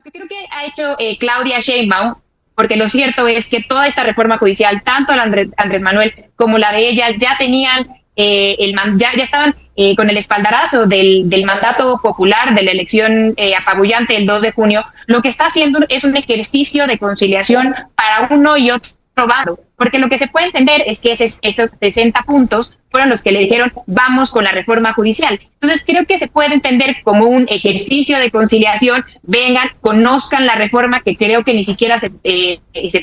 Lo que creo que ha hecho Claudia Sheinbaum, porque lo cierto es que toda esta reforma judicial, tanto la Andrés Manuel como la de ella, ya tenían ya estaban con el espaldarazo del mandato popular de la elección apabullante el 2 de junio. Lo que está haciendo es un ejercicio de conciliación para uno y otro bando, porque lo que se puede entender es que esos 60 puntos fueron los que le dijeron vamos con la reforma judicial. Entonces creo que se puede entender como un ejercicio de conciliación, vengan, conozcan la reforma, que creo que ni siquiera se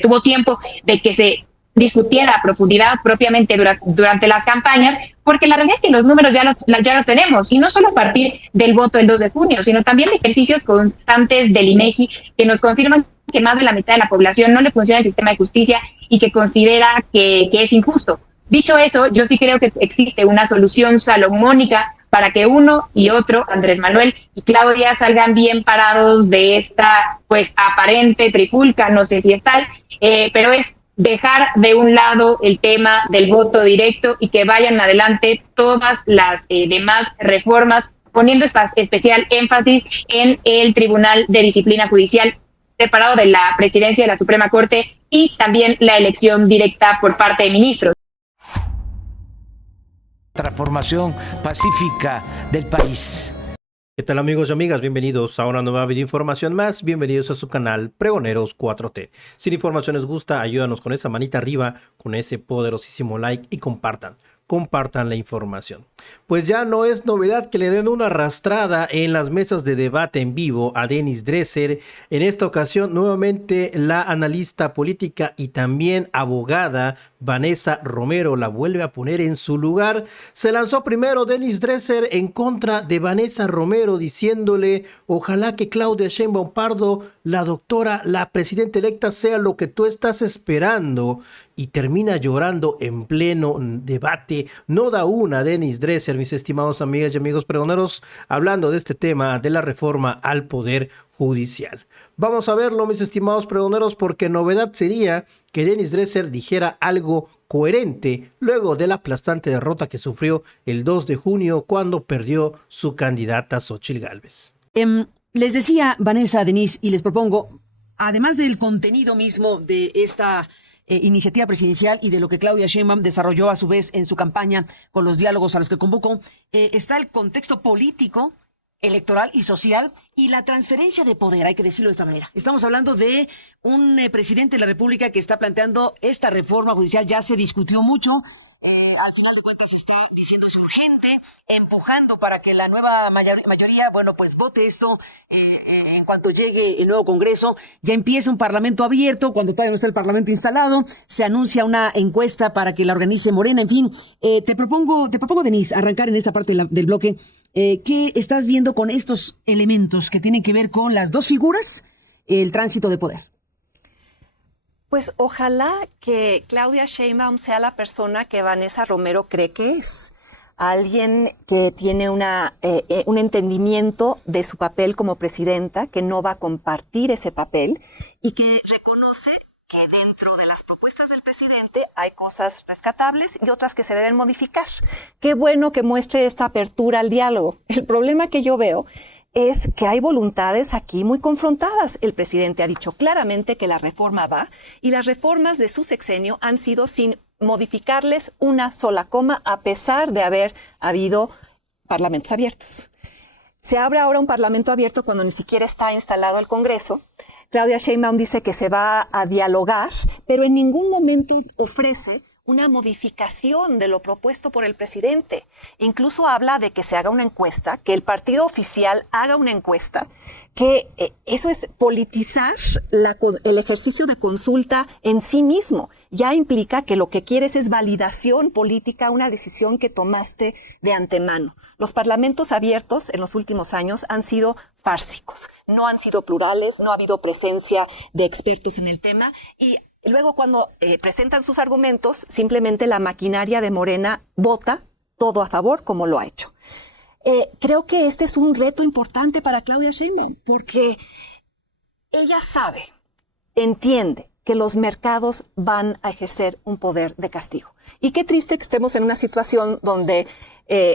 tuvo tiempo de que se discutiera a profundidad propiamente durante las campañas, porque la realidad es que los números ya los tenemos, y no solo a partir del voto del 2 de junio, sino también de ejercicios constantes del INEGI que nos confirman que más de la mitad de la población no le funciona el sistema de justicia y que considera que es injusto. Dicho eso, yo sí creo que existe una solución salomónica para que uno y otro, Andrés Manuel y Claudia, salgan bien parados de esta pues aparente trifulca, no sé si es tal, pero es dejar de un lado el tema del voto directo y que vayan adelante todas las demás reformas, poniendo especial énfasis en el Tribunal de Disciplina Judicial separado de la presidencia de la Suprema Corte y también la elección directa por parte de ministros. Transformación pacífica del país. ¿Qué tal, amigos y amigas? Bienvenidos a una nueva videoinformación más. Bienvenidos a su canal Pregoneros 4T. Si la información les gusta, ayúdanos con esa manita arriba, con ese poderosísimo like y compartan la información. Pues ya no es novedad que le den una arrastrada en las mesas de debate en vivo a Denis Dresser. En esta ocasión, nuevamente, la analista política y también abogada Vanessa Romero la vuelve a poner en su lugar. Se lanzó primero Denis Dresser en contra de Vanessa Romero, diciéndole: ojalá que Claudia Sheinbaum Pardo, la doctora, la presidenta electa, sea lo que tú estás esperando. Y termina llorando en pleno debate. No da una Denis Dresser, mis estimados amigas y amigos pregoneros, hablando de este tema de la reforma al Poder Judicial. Vamos a verlo, mis estimados pregoneros, porque novedad sería que Denis Dresser dijera algo coherente luego de la aplastante derrota que sufrió el 2 de junio cuando perdió su candidata Xóchitl Gálvez. Les decía Vanessa, Denise, y les propongo, además del contenido mismo de esta iniciativa presidencial y de lo que Claudia Sheinbaum desarrolló a su vez en su campaña con los diálogos a los que convocó, está el contexto político, electoral y social y la transferencia de poder, hay que decirlo de esta manera. Estamos hablando de un presidente de la República que está planteando esta reforma judicial, ya se discutió mucho, al final de cuentas está diciendo es urgente, empujando para que la nueva mayoría, bueno, pues vote esto en cuanto llegue el nuevo Congreso. Ya empieza un parlamento abierto, cuando todavía no está el parlamento instalado, se anuncia una encuesta para que la organice Morena, en fin. Te propongo, Denise, arrancar en esta parte del bloque. ¿Qué estás viendo con estos elementos que tienen que ver con las dos figuras, el tránsito de poder? Pues ojalá que Claudia Sheinbaum sea la persona que Vanessa Romero cree que es. Alguien que tiene un entendimiento de su papel como presidenta, que no va a compartir ese papel y que reconoce que dentro de las propuestas del presidente hay cosas rescatables y otras que se deben modificar. Qué bueno que muestre esta apertura al diálogo. El problema que yo veo es que hay voluntades aquí muy confrontadas. El presidente ha dicho claramente que la reforma va y las reformas de su sexenio han sido sin modificarles una sola coma a pesar de haber habido parlamentos abiertos. Se abre ahora un parlamento abierto cuando ni siquiera está instalado el Congreso. Claudia Sheinbaum dice que se va a dialogar, pero en ningún momento ofrece una modificación de lo propuesto por el presidente. Incluso habla de que se haga una encuesta, que el partido oficial haga una encuesta, que eso es politizar el ejercicio de consulta en sí mismo. Ya implica que lo que quieres es validación política, una decisión que tomaste de antemano. Los parlamentos abiertos en los últimos años han sido fársicos, no han sido plurales, no ha habido presencia de expertos en el tema y luego cuando presentan sus argumentos, simplemente la maquinaria de Morena vota todo a favor como lo ha hecho. Creo que este es un reto importante para Claudia Sheinbaum porque ella sabe, entiende que los mercados van a ejercer un poder de castigo. Y qué triste que estemos en una situación donde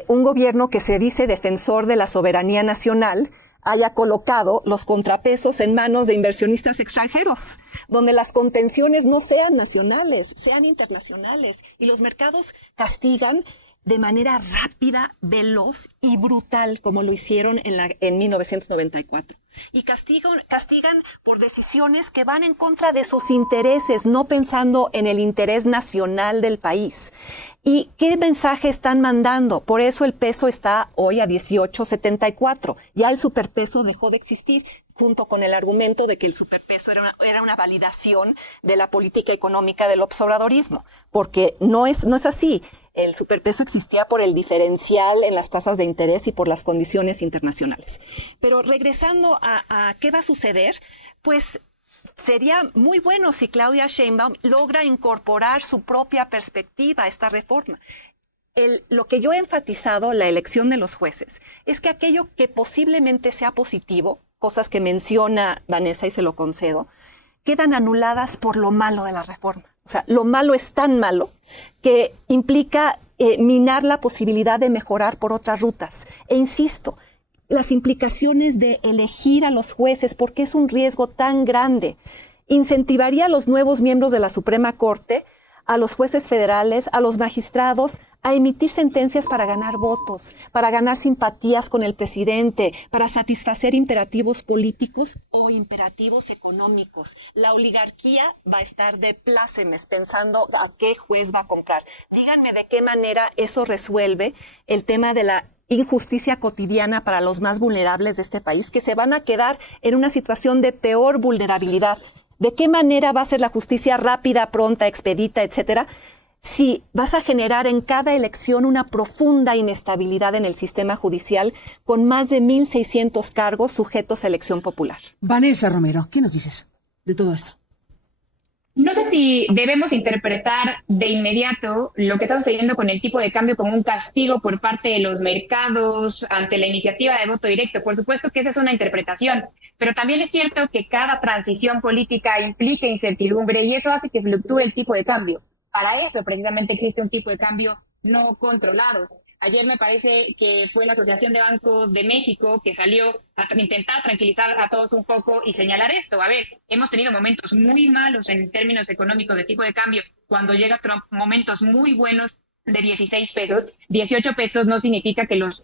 un gobierno que se dice defensor de la soberanía nacional haya colocado los contrapesos en manos de inversionistas extranjeros, donde las contenciones no sean nacionales, sean internacionales, y los mercados castigan de manera rápida, veloz y brutal, como lo hicieron en 1994. Y castigan por decisiones que van en contra de sus intereses, no pensando en el interés nacional del país. ¿Y qué mensaje están mandando? Por eso el peso está hoy a 18.74. Ya el superpeso dejó de existir, junto con el argumento de que el superpeso era una validación de la política económica del observadorismo, porque no es así. El superpeso existía por el diferencial en las tasas de interés y por las condiciones internacionales. Pero regresando a qué va a suceder, pues sería muy bueno si Claudia Sheinbaum logra incorporar su propia perspectiva a esta reforma. Lo que yo he enfatizado, la elección de los jueces, es que aquello que posiblemente sea positivo, cosas que menciona Vanessa y se lo concedo, quedan anuladas por lo malo de la reforma. O sea, lo malo es tan malo que implica minar la posibilidad de mejorar por otras rutas. E insisto, las implicaciones de elegir a los jueces, porque es un riesgo tan grande, incentivaría a los nuevos miembros de la Suprema Corte, a los jueces federales, a los magistrados, a emitir sentencias para ganar votos, para ganar simpatías con el presidente, para satisfacer imperativos políticos o imperativos económicos. La oligarquía va a estar de plácemes pensando a qué juez va a comprar. Díganme de qué manera eso resuelve el tema de la injusticia cotidiana para los más vulnerables de este país, que se van a quedar en una situación de peor vulnerabilidad. ¿De qué manera va a ser la justicia rápida, pronta, expedita, etcétera? Si vas a generar en cada elección una profunda inestabilidad en el sistema judicial con más de 1,600 cargos sujetos a elección popular. Vanessa Romero, ¿qué nos dices de todo esto? No sé si debemos interpretar de inmediato lo que está sucediendo con el tipo de cambio como un castigo por parte de los mercados ante la iniciativa de voto directo. Por supuesto que esa es una interpretación, pero también es cierto que cada transición política implica incertidumbre y eso hace que fluctúe el tipo de cambio. Para eso precisamente existe un tipo de cambio no controlado. Ayer me parece que fue la Asociación de Bancos de México que salió a intentar tranquilizar a todos un poco y señalar esto. A ver, hemos tenido momentos muy malos en términos económicos de tipo de cambio. Cuando llega Trump, momentos muy buenos de 16 pesos. 18 pesos no significa que los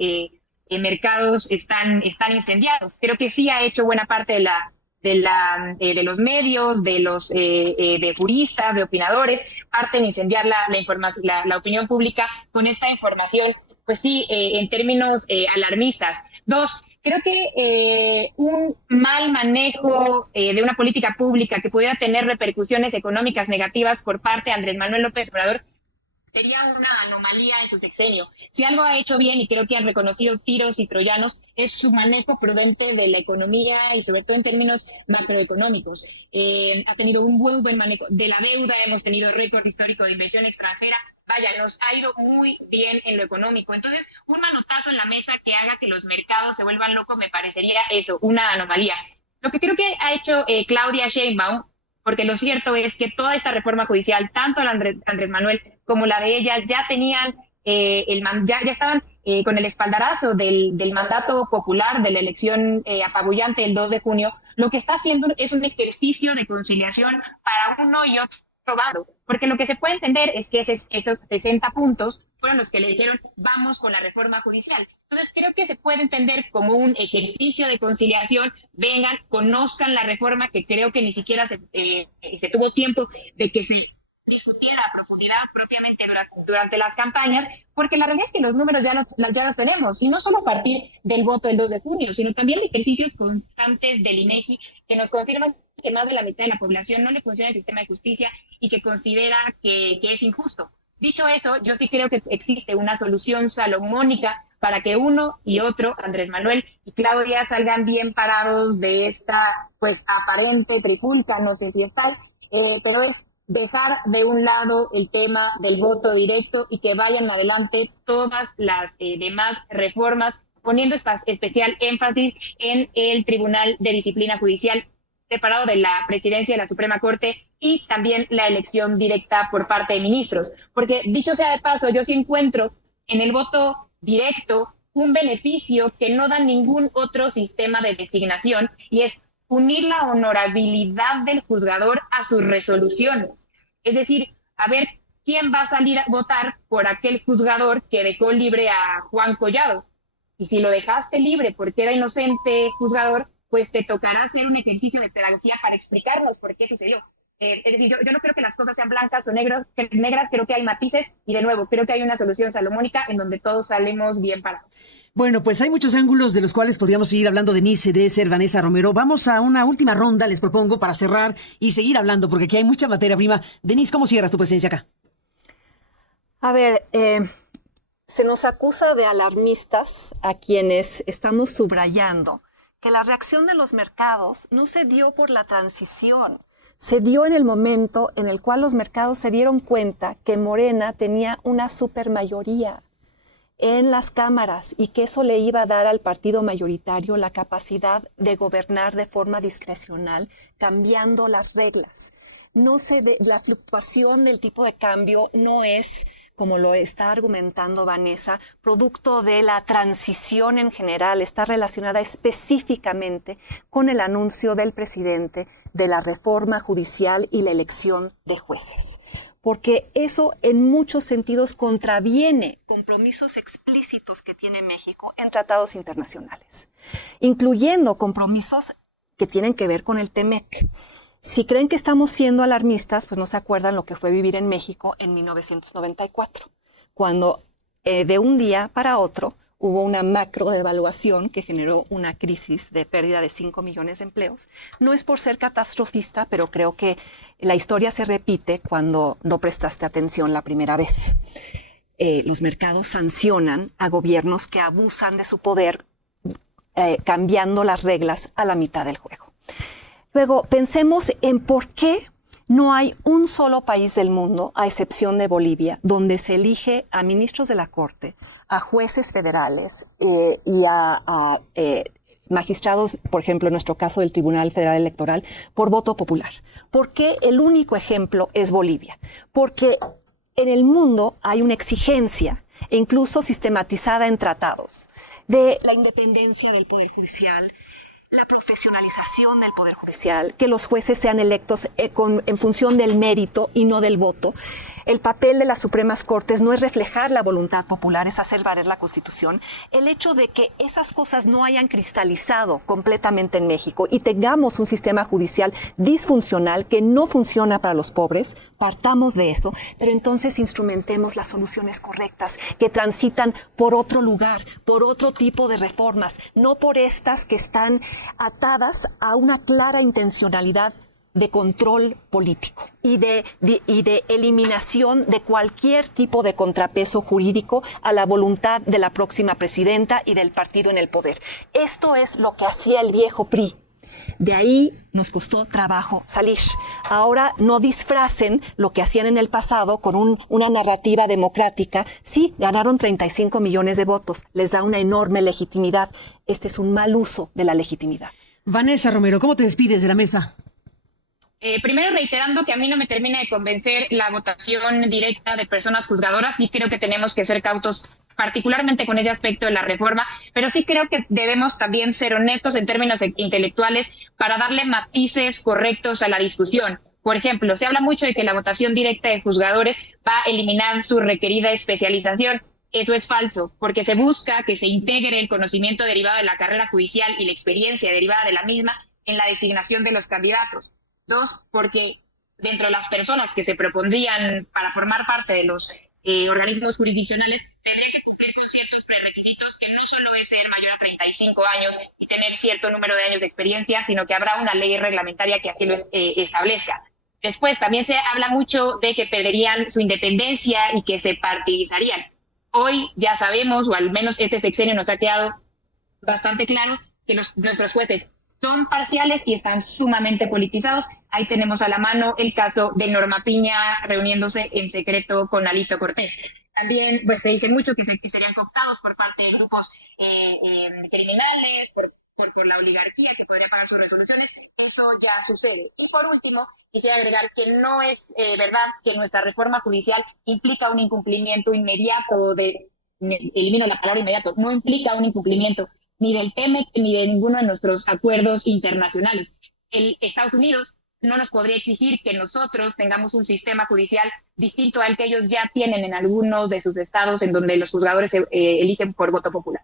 mercados están incendiados. Creo que sí ha hecho buena parte de los medios, de juristas, de opinadores, parte en incendiar la información, la opinión pública con esta información, pues sí, en términos alarmistas. Dos, creo que un mal manejo de una política pública que pudiera tener repercusiones económicas negativas por parte de Andrés Manuel López Obrador sería una anomalía en su sexenio. Si algo ha hecho bien, y creo que han reconocido tiros y troyanos, es su manejo prudente de la economía y sobre todo en términos macroeconómicos. Ha tenido un muy buen manejo de la deuda, hemos tenido récord histórico de inversión extranjera. Vaya, nos ha ido muy bien en lo económico. Entonces, un manotazo en la mesa que haga que los mercados se vuelvan locos me parecería eso, una anomalía. Lo que creo que ha hecho Claudia Sheinbaum, porque lo cierto es que toda esta reforma judicial, tanto la de Andrés Manuel como la de ella, ya tenían ya estaban con el espaldarazo del mandato popular, de la elección apabullante el 2 de junio. Lo que está haciendo es un ejercicio de conciliación para uno y otro bando, porque lo que se puede entender es que esos 60 puntos fueron los que le dijeron vamos con la reforma judicial. Entonces creo que se puede entender como un ejercicio de conciliación. Vengan, conozcan la reforma, que creo que ni siquiera se tuvo tiempo de que se discutiera a profundidad propiamente durante las campañas, porque la realidad es que los números ya los tenemos, y no solo a partir del voto del 2 de junio, sino también de ejercicios constantes del INEGI que nos confirman que más de la mitad de la población no le funciona el sistema de justicia y que considera que es injusto. Dicho eso, yo sí creo que existe una solución salomónica para que uno y otro, Andrés Manuel y Claudia, salgan bien parados de esta pues aparente trifulca, no sé si es tal, pero es dejar de un lado el tema del voto directo y que vayan adelante todas las demás reformas, poniendo especial énfasis en el Tribunal de Disciplina Judicial, separado de la presidencia de la Suprema Corte, y también la elección directa por parte de ministros. Porque, dicho sea de paso, yo sí encuentro en el voto directo un beneficio que no da ningún otro sistema de designación, y es unir la honorabilidad del juzgador a sus resoluciones. Es decir, a ver quién va a salir a votar por aquel juzgador que dejó libre a Juan Collado. Y si lo dejaste libre porque era inocente juzgador, pues te tocará hacer un ejercicio de pedagogía para explicarnos por qué sucedió. Es decir, yo no creo que las cosas sean blancas o negras, creo que hay matices, y de nuevo, creo que hay una solución salomónica en donde todos salimos bien parados. Bueno, pues hay muchos ángulos de los cuales podríamos seguir hablando. Denise Dresser, Vanessa Romero. Vamos a una última ronda, les propongo, para cerrar y seguir hablando, porque aquí hay mucha materia prima. Denise, ¿cómo cierras tu presencia acá? A ver, se nos acusa de alarmistas a quienes estamos subrayando que la reacción de los mercados no se dio por la transición, se dio en el momento en el cual los mercados se dieron cuenta que Morena tenía una supermayoría en las cámaras y que eso le iba a dar al partido mayoritario la capacidad de gobernar de forma discrecional, cambiando las reglas. La fluctuación del tipo de cambio no es, como lo está argumentando Vanessa, producto de la transición en general, está relacionada específicamente con el anuncio del presidente de la reforma judicial y la elección de jueces. Porque eso en muchos sentidos contraviene compromisos explícitos que tiene México en tratados internacionales, incluyendo compromisos que tienen que ver con el TEMEC. Si creen que estamos siendo alarmistas, pues no se acuerdan lo que fue vivir en México en 1994, cuando de un día para otro hubo una macro devaluación que generó una crisis de pérdida de 5 millones de empleos. No es por ser catastrofista, pero creo que la historia se repite cuando no prestaste atención la primera vez. Los mercados sancionan a gobiernos que abusan de su poder, cambiando las reglas a la mitad del juego. Luego, pensemos en por qué no hay un solo país del mundo, a excepción de Bolivia, donde se elige a ministros de la Corte, a jueces federales y a magistrados, por ejemplo, en nuestro caso del Tribunal Federal Electoral, por voto popular. ¿Por qué el único ejemplo es Bolivia? Porque en el mundo hay una exigencia, e incluso sistematizada en tratados, de la independencia del Poder Judicial, la profesionalización del Poder Judicial, que los jueces sean electos en función del mérito y no del voto. El papel de las Supremas Cortes no es reflejar la voluntad popular, es hacer valer la Constitución. El hecho de que esas cosas no hayan cristalizado completamente en México y tengamos un sistema judicial disfuncional que no funciona para los pobres, partamos de eso, pero entonces instrumentemos las soluciones correctas que transitan por otro lugar, por otro tipo de reformas, no por estas que están atadas a una clara intencionalidad de control político y de eliminación de cualquier tipo de contrapeso jurídico a la voluntad de la próxima presidenta y del partido en el poder. Esto es lo que hacía el viejo PRI. De ahí nos costó trabajo salir. Ahora no disfracen lo que hacían en el pasado con una narrativa democrática. Sí, ganaron 35 millones de votos. Les da una enorme legitimidad. Este es un mal uso de la legitimidad. Vanessa Romero, ¿cómo te despides de la mesa? Primero reiterando que a mí no me termina de convencer la votación directa de personas juzgadoras. Sí creo que tenemos que ser cautos, particularmente con ese aspecto de la reforma, pero sí creo que debemos también ser honestos en términos intelectuales para darle matices correctos a la discusión. Por ejemplo, se habla mucho de que la votación directa de juzgadores va a eliminar su requerida especialización. Eso es falso, porque se busca que se integre el conocimiento derivado de la carrera judicial y la experiencia derivada de la misma en la designación de los candidatos. 2, porque dentro de las personas que se propondrían para formar parte de los organismos jurisdiccionales, tendría que cumplir con ciertos prerequisitos, que no solo es ser mayor a 35 años y tener cierto número de años de experiencia, sino que habrá una ley reglamentaria que así lo establezca. Después, también se habla mucho de que perderían su independencia y que se partidizarían. Hoy ya sabemos, o al menos este sexenio nos ha quedado bastante claro, que nuestros jueces son parciales y están sumamente politizados. Ahí tenemos a la mano el caso de Norma Piña reuniéndose en secreto con Alito Cortés. También pues se dice mucho que serían cooptados por parte de grupos criminales, por la oligarquía que podría pagar sus resoluciones. Eso ya sucede. Y por último, quisiera agregar que no es verdad que nuestra reforma judicial implica un incumplimiento inmediato de elimino la palabra inmediato, no implica un incumplimiento ni del TEMEC ni de ninguno de nuestros acuerdos internacionales. Estados Unidos no nos podría exigir que nosotros tengamos un sistema judicial distinto al que ellos ya tienen en algunos de sus estados en donde los juzgadores se eligen por voto popular.